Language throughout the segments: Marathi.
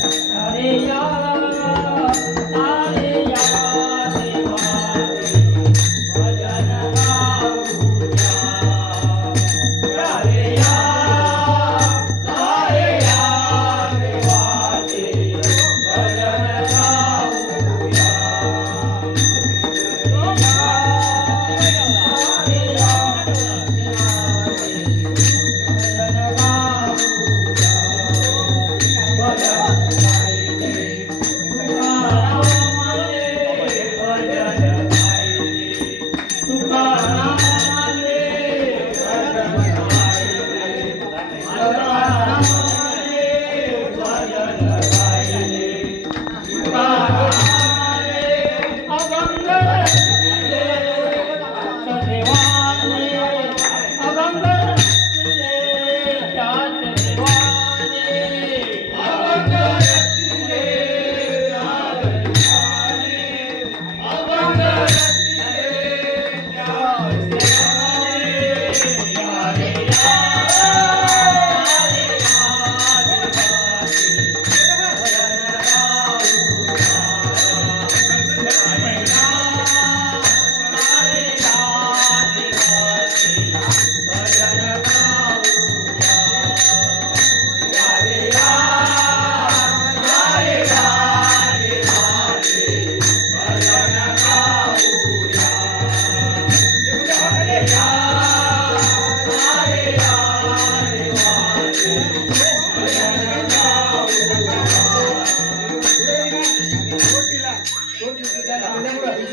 Hare Yara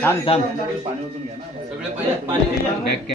थांब थांब. सगळे पाणी